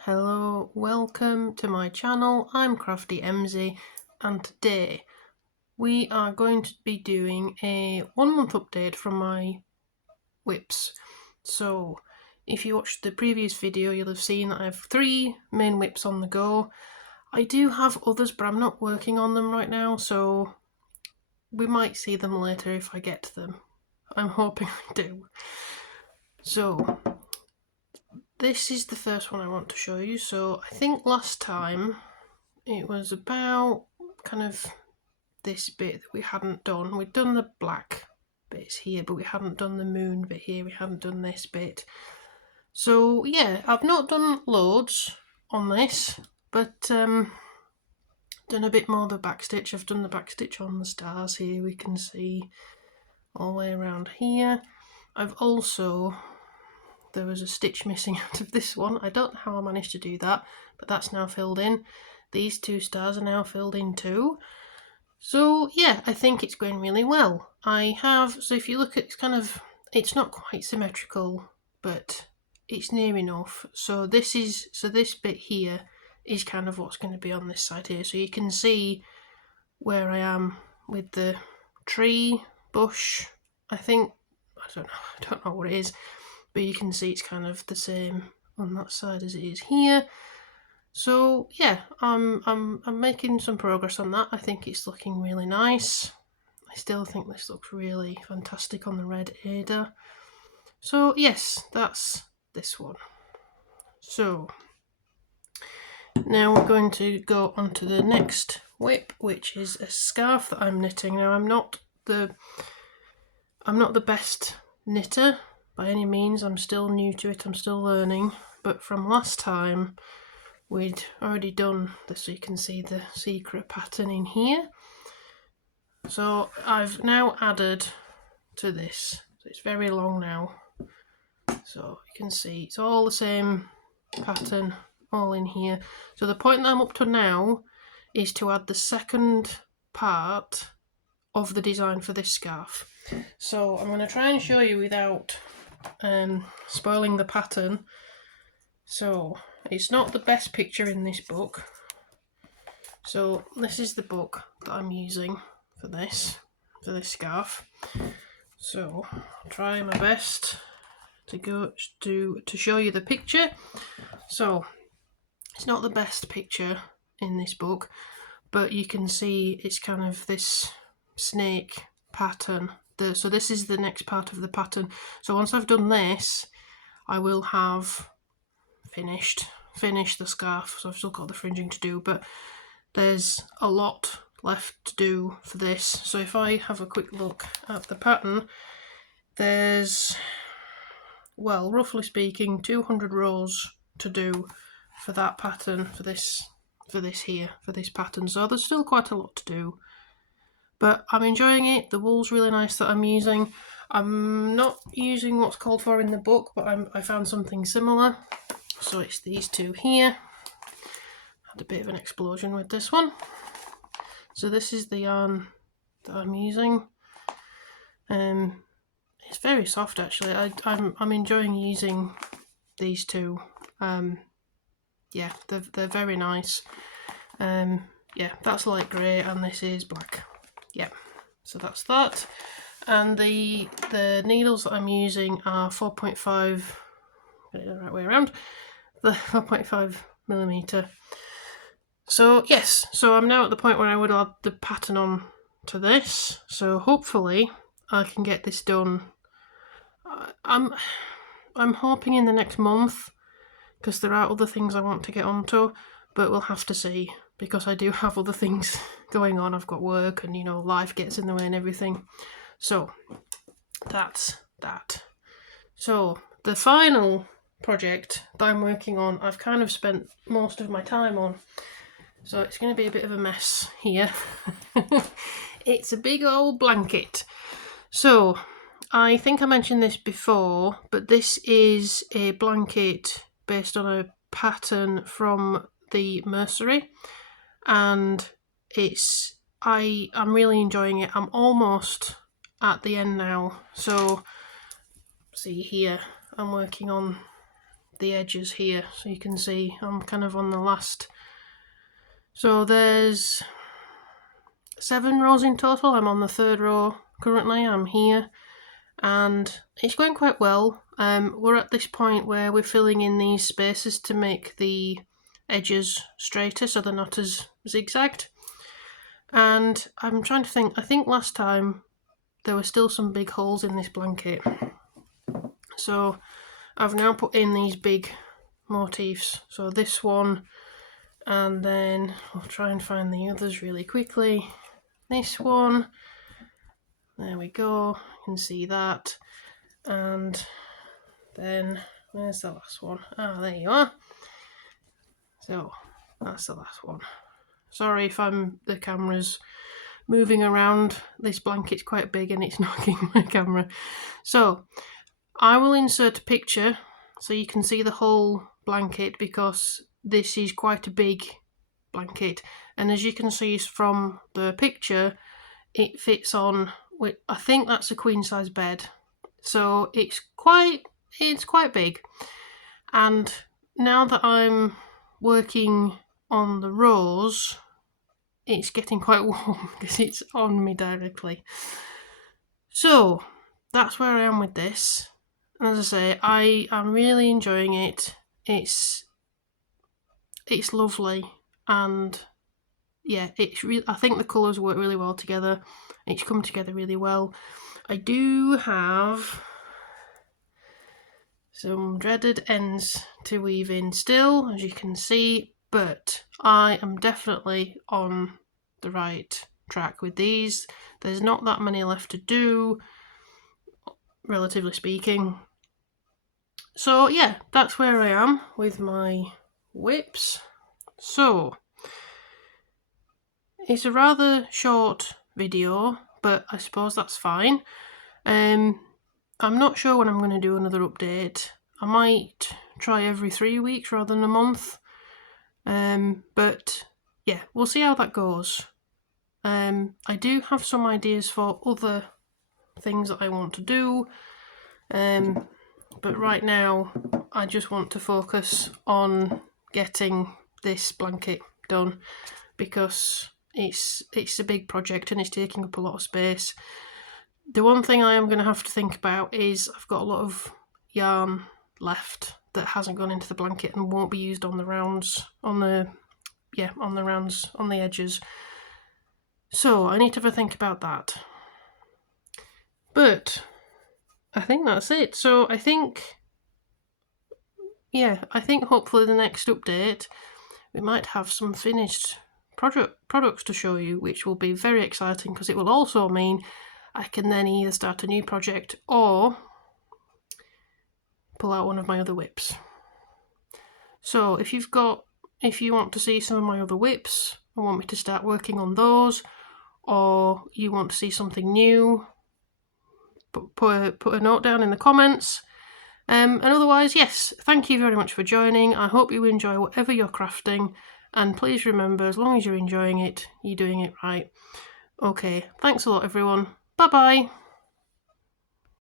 Hello, welcome to my channel. I'm Crafty Emzy, and today we are going to be doing a 1 month update from my whips. So if you watched the previous video, you'll have seen that I have 3 main whips on the go. I do have others, but I'm not working on them right now, so we might see them later if I get to them. I'm hoping I do. So this is the first one I want to show you. So I think last time it was about kind of this bit that we hadn't done. We'd done the black bits here, but we hadn't done the moon bit here. We hadn't done this bit. So yeah, I've not done loads on this, but done a bit more of the backstitch. I've done the backstitch on the stars here. We can see all the way around here. I've also, there was a stitch missing out of this one. I don't know how I managed to do that, but that's now filled in. These 2 stars are now filled in too. So yeah, I think it's going really well. So if you look at, it's not quite symmetrical, but it's near enough. So this bit here is kind of what's going to be on this side here. So you can see where I am with the tree, bush, I don't know what it is, but you can see it's kind of the same on that side as it is here. So yeah, I'm making some progress on that. I think it's looking really nice. I still think this looks really fantastic on the red Ada. So yes, that's this one. So now we're going to go on to the next whip, which is a scarf that I'm knitting. Now I'm not the best knitter by any means. I'm still new to it. I'm still learning. But from last time, we'd already done this, so you can see the secret pattern in here. So I've now added to this. So it's very long now. So you can see it's all the same pattern, all in here. So the point that I'm up to now is to add the second part of the design for this scarf. So I'm going to try and show you without spoiling the pattern. So it's not the best picture in this book. So this is the book that I'm using for this scarf. So I'll try my best to show you the picture. So it's not the best picture in this book, but you can see it's kind of this snake pattern. So this is the next part of the pattern. So once I've done this, I will have finished the scarf. So I've still got the fringing to do, but there's a lot left to do for this. So if I have a quick look at the pattern, there's, well, roughly speaking, 200 rows to do for that pattern, for this pattern. So there's still quite a lot to do, but I'm enjoying it. The wool's really nice that I'm using. I'm not using what's called for in the book, but I found something similar. So it's these 2 here. Had a bit of an explosion with this one. So this is the yarn that I'm using. It's very soft actually. I'm enjoying using these 2. Yeah, they're very nice. Yeah, that's light grey and this is black. Yeah, so that's that. And the needles that I'm using are 4.5. Get it the right way around. The 4.5mm. So yes, so I'm now at the point where I would add the pattern on to this. So hopefully I can get this done. I'm hoping in the next month, because there are other things I want to get onto, but we'll have to see, because I do have other things going on. I've got work and, you know, life gets in the way and everything. So that's that. So the final project that I'm working on, I've kind of spent most of my time on. So it's going to be a bit of a mess here. It's a big old blanket. So I think I mentioned this before, but this is a blanket based on a pattern from the Mercery, and I'm really enjoying it. I'm almost at the end now. So see here, I'm working on the edges here, so you can see I'm kind of on the last. So there's 7 rows in total. I'm on the 3rd row currently. I'm here, and it's going quite well. We're at this point where we're filling in these spaces to make the edges straighter so they're not as zigzagged. And I'm trying to think, I think last time there were still some big holes in this blanket. So I've now put in these big motifs. So this one, and then I'll try and find the others really quickly. This one, there we go, you can see that. And then where's the last one? Ah, there you are. So that's the last one. Sorry if the camera's moving around. This blanket's quite big and it's knocking my camera. So I will insert a picture so you can see the whole blanket, because this is quite a big blanket, and as you can see from the picture, it fits on with, I think that's a queen size bed, so it's quite big. And now that I'm working on the rows, it's getting quite warm because it's on me directly. So that's where I am with this. And as I say, I am really enjoying it. It's lovely, and yeah, I think the colours work really well together. It's come together really well. I do have some dreaded ends to weave in still, as you can see, but I am definitely on the right track with these. There's not that many left to do, relatively speaking. So yeah, that's where I am with my whips. So it's a rather short video, but I suppose that's fine. I'm not sure when I'm going to do another update. I might try every 3 weeks rather than a month. But yeah, we'll see how that goes. I do have some ideas for other things that I want to do. But right now I just want to focus on getting this blanket done, because it's a big project and it's taking up a lot of space. The one thing I am going to have to think about is I've got a lot of yarn left that hasn't gone into the blanket and won't be used on the rounds, on the edges. So I need to have a think about that. But I think that's it. So I think hopefully the next update we might have some finished products to show you, which will be very exciting, because it will also mean I can then either start a new project or pull out one of my other whips. So if you want to see some of my other whips and want me to start working on those, or you want to see something new, put a note down in the comments. And otherwise, yes, thank you very much for joining. I hope you enjoy whatever you're crafting, and please remember, as long as you're enjoying it, you're doing it right. Okay, thanks a lot everyone. Bye bye.